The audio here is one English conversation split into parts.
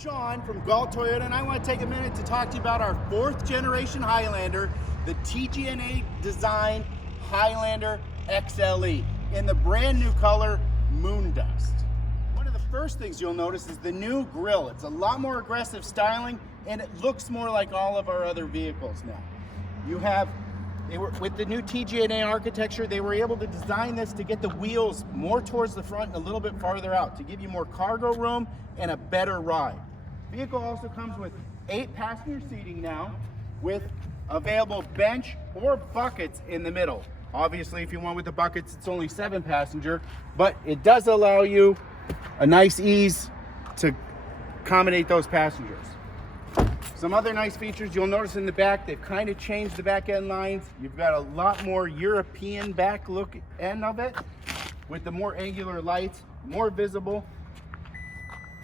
Sean from Gault Toyota, and I want to take a minute to talk to you about our 4th generation Highlander, the TGNA designed Highlander XLE in the brand new color Moon Dust. One of the first things you'll notice is the new grille. It's a lot more aggressive styling and it looks more like all of our other vehicles now. With the new TGNA architecture, they were able to design this to get the wheels more towards the front and a little bit farther out to give you more cargo room and a better ride. The vehicle also comes with 8 passenger seating now with available bench or buckets in the middle. Obviously, if you want with the buckets, it's only 7 passenger, but it does allow you a nice ease to accommodate those passengers. Some other nice features you'll notice in the back, they've kind of changed the back end lines. You've got a lot more European back look end of it with the more angular lights, more visible.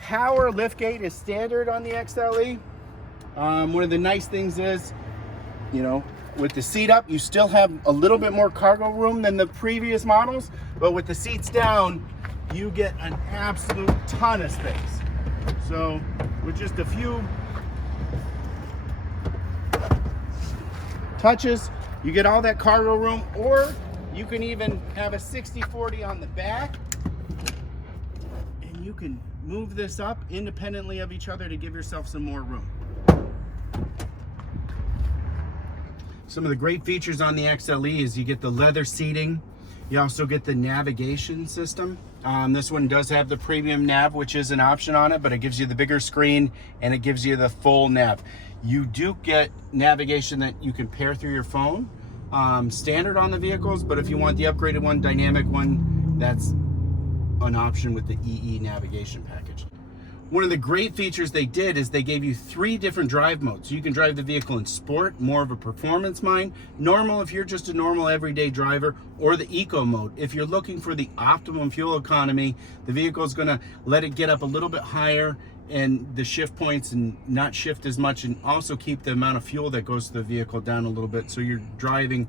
Power liftgate is standard on the XLE. One of the nice things is, you know, with the seat up, you still have a little bit more cargo room than the previous models, but with the seats down, you get an absolute ton of space. So with just a few touches, you get all that cargo room, or you can even have a 60/40 on the back, and you can move this up independently of each other to give yourself some more room. Some of the great features on the XLE is you get the leather seating. You also get the navigation system. This one does have the premium nav, which is an option on it, but it gives you the bigger screen and it gives you the full nav. You do get navigation that you can pair through your phone, standard on the vehicles, but if you want the upgraded one, dynamic one, that's an option with the EE navigation package. One of the great features they did is they gave you 3 different drive modes. You can drive the vehicle in sport, more of a performance mode, normal if you're just a normal everyday driver, or the eco mode. If you're looking for the optimum fuel economy, the vehicle is going to let it get up a little bit higher and the shift points and not shift as much, and also keep the amount of fuel that goes to the vehicle down a little bit, so you're driving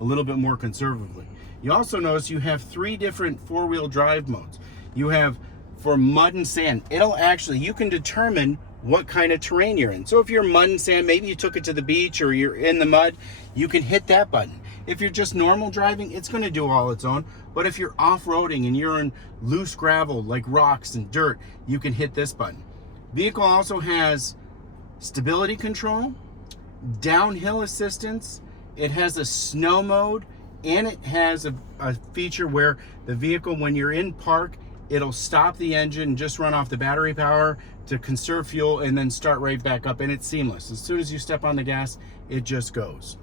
a little bit more conservatively. You also notice you have 3 different 4-wheel drive modes. You have for mud and sand. You can determine what kind of terrain you're in. So if you're mud and sand, maybe you took it to the beach or you're in the mud, you can hit that button. If you're just normal driving, it's going to do all its own. But if you're off-roading and you're in loose gravel like rocks and dirt, you can hit this button. Vehicle also has stability control, downhill assistance, it has a snow mode, and it has a feature where the vehicle, when you're in park, it'll stop the engine, just run off the battery power to conserve fuel, and then start right back up, and it's seamless. As soon as you step on the gas, it just goes.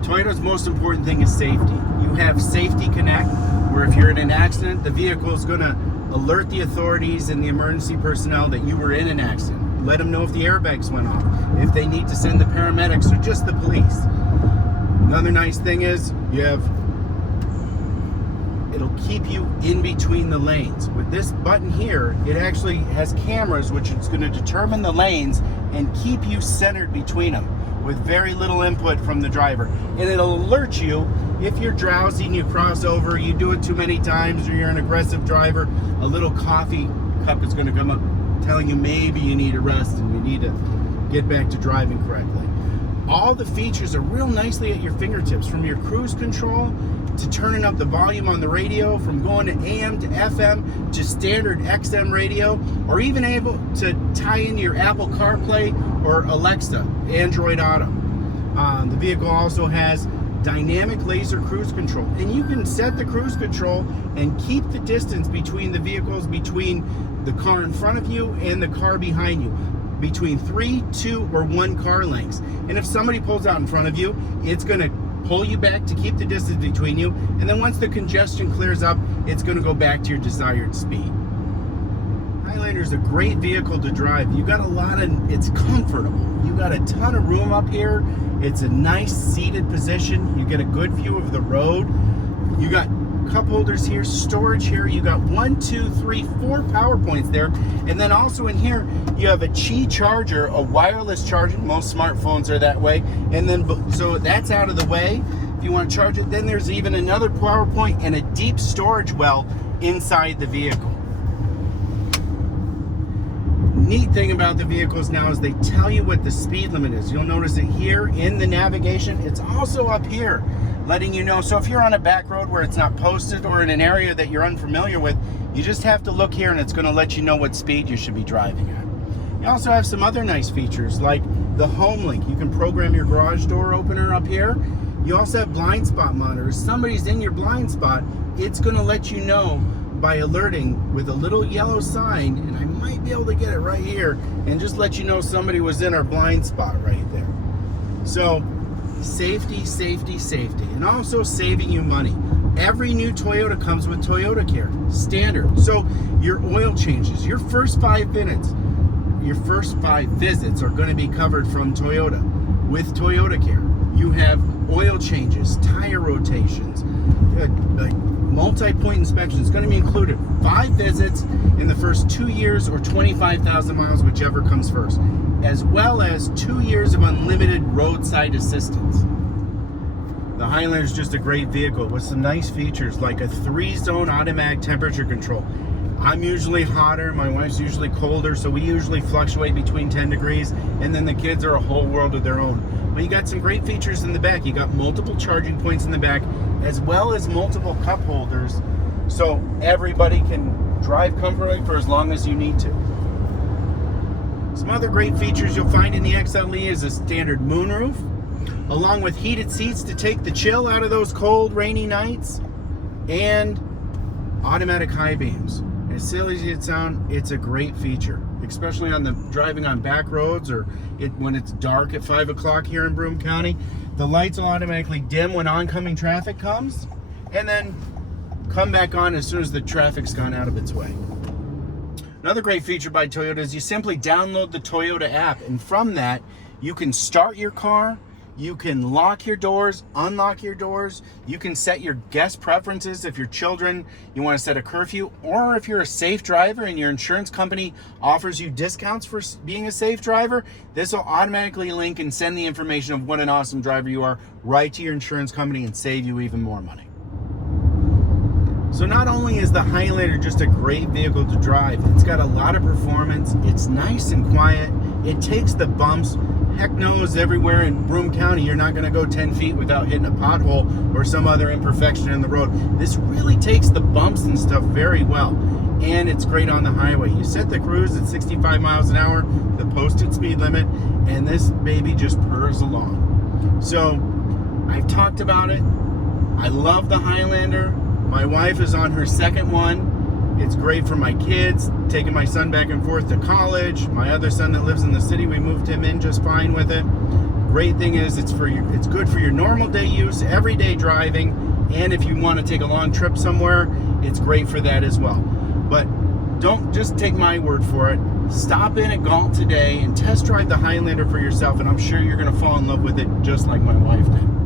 Toyota's most important thing is safety. You have Safety Connect, where if you're in an accident, the vehicle is going to alert the authorities and the emergency personnel that you were in an accident. Let them know if the airbags went off, if they need to send the paramedics or just the police. Another nice thing is it'll keep you in between the lanes. With this button here, it actually has cameras which is going to determine the lanes and keep you centered between them with very little input from the driver. And it'll alert you if you're drowsy and you cross over, you do it too many times, or you're an aggressive driver, a little coffee cup is going to come up telling you maybe you need a rest and you need to get back to driving correctly. All the features are real nicely at your fingertips, from your cruise control to turning up the volume on the radio, from going to AM to FM to standard XM radio, or even able to tie into your Apple CarPlay or Alexa, Android Auto. The vehicle also has dynamic laser cruise control, and you can set the cruise control and keep the distance between the vehicles, between the car in front of you and the car behind you, between 3, 2, or 1 car lengths. And if somebody pulls out in front of you, it's going to pull you back to keep the distance between you, and then once the congestion clears up, it's going to go back to your desired speed. Highlander is a great vehicle to drive. You got it's comfortable. You got a ton of room up here. It's a nice seated position. You get a good view of the road. You got cup holders here, storage here. You got 1, 2, 3, 4 power points there, and then also in here you have a Qi charger, a wireless charging. Most smartphones are that way, and then so that's out of the way. If you want to charge it, then there's even another power point and a deep storage well inside the vehicle. neat thing about the vehicles now is they tell you what the speed limit is. You'll notice it here in the navigation. It's also up here, letting you know. So if you're on a back road where it's not posted or in an area that you're unfamiliar with, you just have to look here and it's going to let you know what speed you should be driving at. You also have some other nice features like the home link. You can program your garage door opener up here. You also have blind spot monitors. Somebody's in your blind spot, it's going to let you know by alerting with a little yellow sign, and I might be able to get it right here, and just let you know somebody was in our blind spot right there. So safety, safety, safety, and also saving you money. Every new Toyota comes with Toyota Care, standard. So your oil changes, your first 5 visits are going to be covered from Toyota with Toyota Care. You have oil changes, tire rotations, multi-point inspections going to be included. 5 visits in the first 2 years or 25,000 miles, whichever comes first, as well as 2 years of unlimited roadside assistance. The Highlander is just a great vehicle with some nice features like a 3-zone automatic temperature control. I'm usually hotter, my wife's usually colder, so we usually fluctuate between 10 degrees, and then the kids are a whole world of their own. But you got some great features in the back. You got multiple charging points in the back, as well as multiple cup holders, so everybody can drive comfortably for as long as you need to. Some other great features you'll find in the XLE is a standard moonroof, along with heated seats to take the chill out of those cold, rainy nights, and automatic high beams. As silly as it sounds, it's a great feature, especially on the driving on back roads or when it's dark at 5 o'clock here in Broome County. The lights will automatically dim when oncoming traffic comes, and then come back on as soon as the traffic's gone out of its way. Another great feature by Toyota is you simply download the Toyota app, and from that, you can start your car, you can lock your doors, unlock your doors, you can set your guest preferences if your children, you want to set a curfew, or if you're a safe driver and your insurance company offers you discounts for being a safe driver, this will automatically link and send the information of what an awesome driver you are right to your insurance company and save you even more money. So not only is the Highlander just a great vehicle to drive, it's got a lot of performance, it's nice and quiet, it takes the bumps. Heck knows everywhere in Broome County you're not going to go 10 feet without hitting a pothole or some other imperfection in the road. This really takes the bumps and stuff very well, and it's great on the highway. You set the cruise at 65 miles an hour, the posted speed limit, and this baby just purrs along. So I've talked about it. I love the Highlander. My wife is on her second one. It's great for my kids, taking my son back and forth to college. My other son that lives in the city, we moved him in just fine with it. Great thing is it's good for your normal day use, everyday driving, and if you want to take a long trip somewhere, it's great for that as well. But don't just take my word for it. Stop in at Gault today and test drive the Highlander for yourself, and I'm sure you're going to fall in love with it just like my wife did.